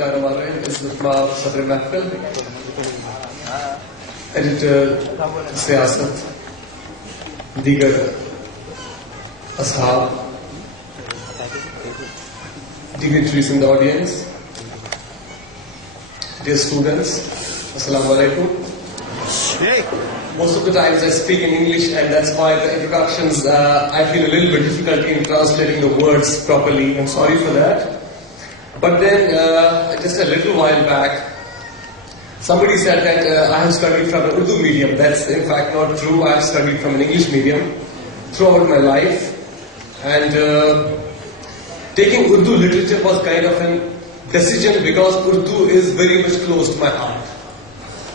Bismillahirrahmanirrahim. Izzat Maab Sadr Mahfil, Editor Siyasat, Digar Ashab, dignitaries in the audience, dear students, Assalamu alaikum. Most of the times I speak in English, and that's why the introductions I feel a little bit difficult in translating the words properly. I'm sorry for that. But then, just a little while back, somebody said that I have studied from an Urdu medium. That's in fact not true. I have studied from an English medium throughout my life. And taking Urdu literature was kind of a decision because Urdu is very much close to my heart.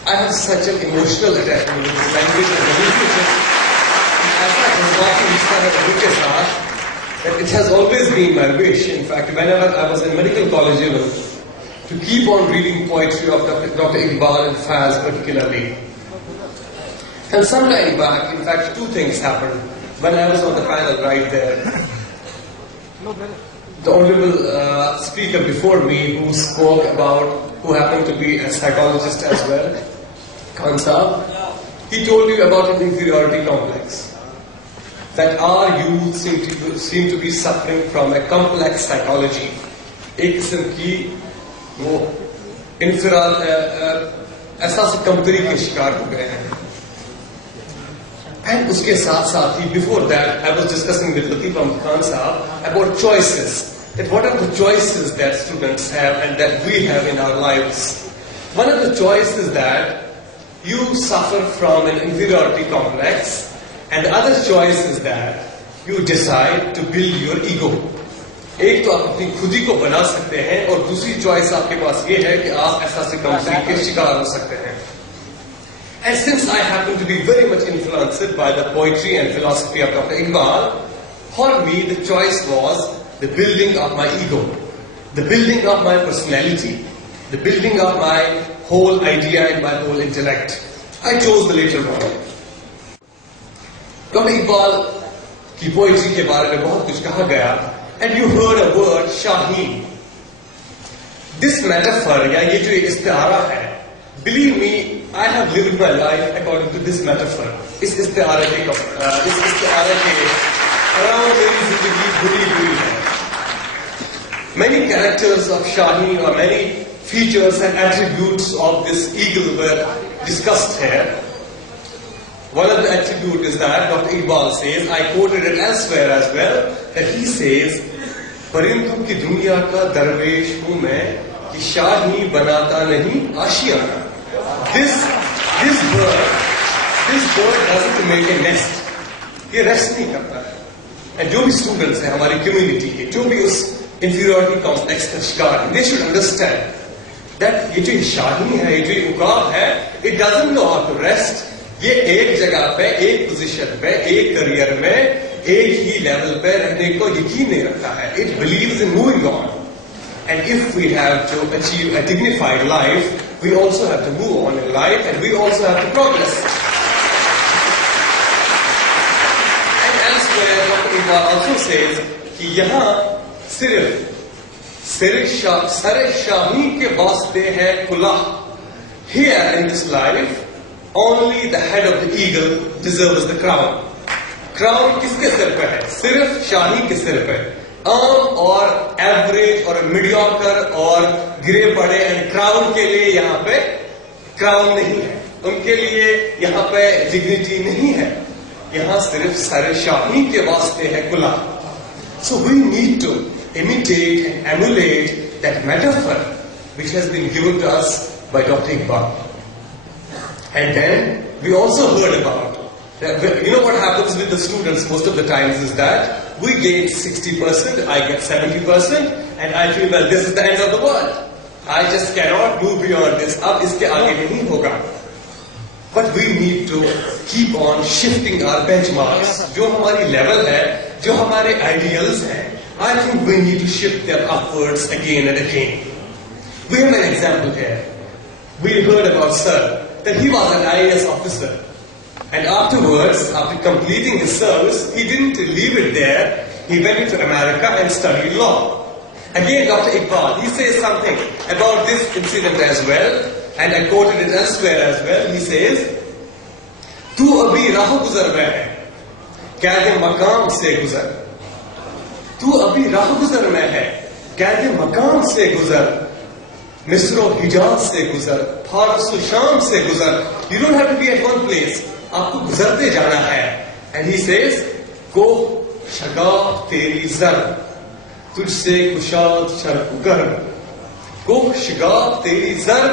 I have such an emotional attachment with this language and the literature. That it has always been my wish. In fact, whenever I was in medical college, to keep on reading poetry of Dr. Iqbal and Faz particularly. And some time back, in fact, two things happened when I was on the panel right there. The honorable speaker before me who spoke about, who happened to be a psychologist as well, Khan Saab, he told you about an inferiority complex. That our youth seem to be suffering from a complex psychology. एक किस्म की वो एहसास कमतरी के शिकार हो गए हैं. And उसके साथ साथ ही before that I was discussing with Latif Ahmed Khan Saab about choices. That what are the choices that students have and that we have in our lives. One of the choices that you suffer from an inferiority complex. And the other choice is that you decide to build your ego. एक तो आप अपनी खुदी को बना सकते हैं और दूसरी चॉइस आपके पास ये है कि आप एहसास कमतरी के शिकार हो सकते हैं. And since I happen to be very much influenced by the poetry and philosophy of Dr. Iqbal, for me the choice was the building of my ego, the building of my personality, the building of my whole idea and my whole intellect. I chose the later one. Dr. Iqbal की poetry के बारे में बहुत कुछ कहा गया, and you heard a word Shaheen. This metaphor या ये जो इस्तिआरा है, believe me, I have lived my life according to this metaphor. इस इस्तिआरे के around मेरी जिंदगी भरी है. Many characters of Shahin or many features and attributes of this eagle were discussed here. One of the attributes is that Dr. Iqbal says, I quoted it elsewhere as well, that he says, परिंदों की दुनिया का दरवेश हूँ मैं, कि शाही बनाता नहीं आशियाना. This bird doesn't make a nest. ये रेस्ट नहीं करता है. And जो भी students हैं हमारी community के, जो भी उस inferiority complex का शिकार हैं, they should understand that ये जो शाही है, ये जो उकाब है, it doesn't know how to rest. ये एक जगह पे, एक पोजीशन पे, एक करियर में, एक ही लेवल पे रहने को यकीन नहीं रखता है. It believes in moving on. And if we have to achieve a dignified life, we also have to move on in life and we also have to progress. And elsewhere, Dr. Iqbal also says कि यहाँ सिर्फ सरे शाही के वास्ते है कुला. Here in this life, only the head of the eagle deserves the crown. Crown किसके सिर पे है? सिर्फ शाही के सिर पे. आम और एवरेज और मीडियोकर और गिरे पड़े एंड क्राउन के लिए यहाँ पे क्राउन नहीं है. उनके लिए यहाँ पे डिग्निटी नहीं है. यहाँ सिर्फ सर शाही के वास्ते है कुला. So we need to imitate and emulate that metaphor which has been given to us by Dr. Iqbal. And then we also heard about, what happens with the students most of the times is that we get 60%, I get 70%, and I feel that this is the end of the world. I just cannot move beyond this. Ab iske aage nahi hoga. But we need to keep on shifting our benchmarks. Jo hamari level hai, jo hamare ideals hai, I think we need to shift them upwards again and again. We have an example here. We heard about Sir, that he was an IAS officer. And afterwards, after completing his service, he didn't leave it there. He went to America and studied law. Again, Dr. Iqbal, he says something about this incident as well, and I quoted it elsewhere as well. He says, "तू अभी राह गुजर में है, कैद मकाम से गुजर। तू अभी राह गुजर में है, कैद मकाम से गुजर। मिस्र हिजाज से गुजर, फारस शाम से गुजर। You don't have to be at one place. आपको गुजरते जाना है." And he says, "कोह शगाफ तेरी जर, तुझसे कुशाद शर्क गर्म। कोह शगाफ तेरी जर,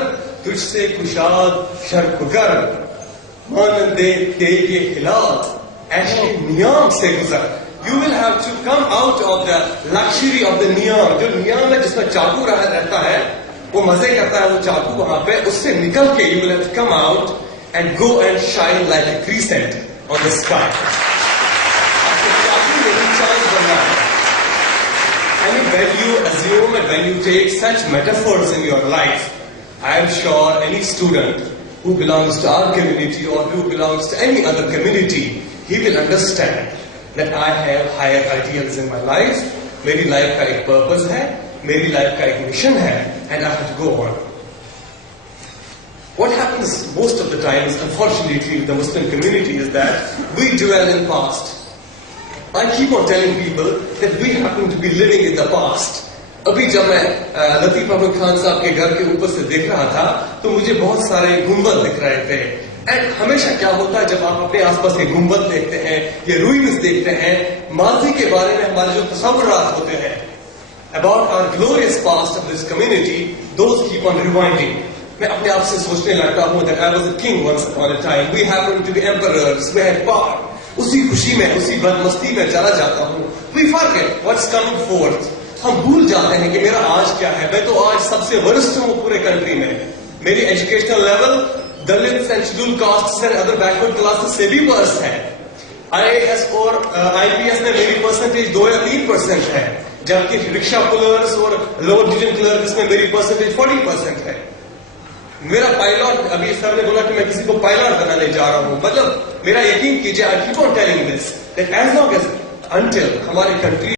तुझसे कुशाद शर्क गर्म। मानंदे तेरे हिलात ऐशे नियाम से गुजर." You will have to come out of the luxury of the नियाम. जो नियाम है जिसमें चाकू रहता है, वो मजे करता है वो चाकू वहां पे, उससे निकल के you will have to come out and go and shine like a crescent on the sky. आपको चाकू नहीं चांद बनना है. I mean, when you assume and when you take such metaphors in your life, I am sure any student who belongs to our community or who belongs to any other community, he will understand that I have higher ideals in my life. मेरी life का एक purpose है, मेरी life का एक mission है, and I have to go on. What happens most of the times, unfortunately, with the Muslim community is that we dwell in past. I keep on telling people that we happen to be living in the past. अभी जब मैं लतीफ अहमद खान साहब के घर के ऊपर से देख रहा था तो मुझे बहुत सारे गुंबद दिख रहे थे. एंड हमेशा क्या होता है जब आप अपने आसपास के गुंबद देखते हैं या रूइंस देखते हैं, माजी के बारे में हमारे जो तसव्वुरात होते हैं about our glorious past of this community, those keep on rewinding. मैं अपने आप से सोचने लगता हूँ that I was a king once upon a time. We happened to be emperors. We had power. उसी खुशी में, उसी बदमस्ती में चला जाता हूँ. We forget what's coming forth. हम भूल जाते हैं कि मेरा आज क्या है. मैं तो आज सबसे वरिष्ठ हूँ पूरे कंट्री में. मेरी educational level Dalit and schedule caste and other backward classes से भी वर्स है. IAS और IPS में मेरी परसेंटेज 2 या 3% है, जबकि रिक्शा पुलर्स और लोअर डिवीजन क्लर्क्स में मेरी परसेंटेज 40% है. मेरा पायलट, अभी सर ने बोला कि मैं किसी को पायलट बनाने जा रहा हूं. मतलब मेरा यकीन कीजिए, I keep on telling this that as long as until हमारी कंट्री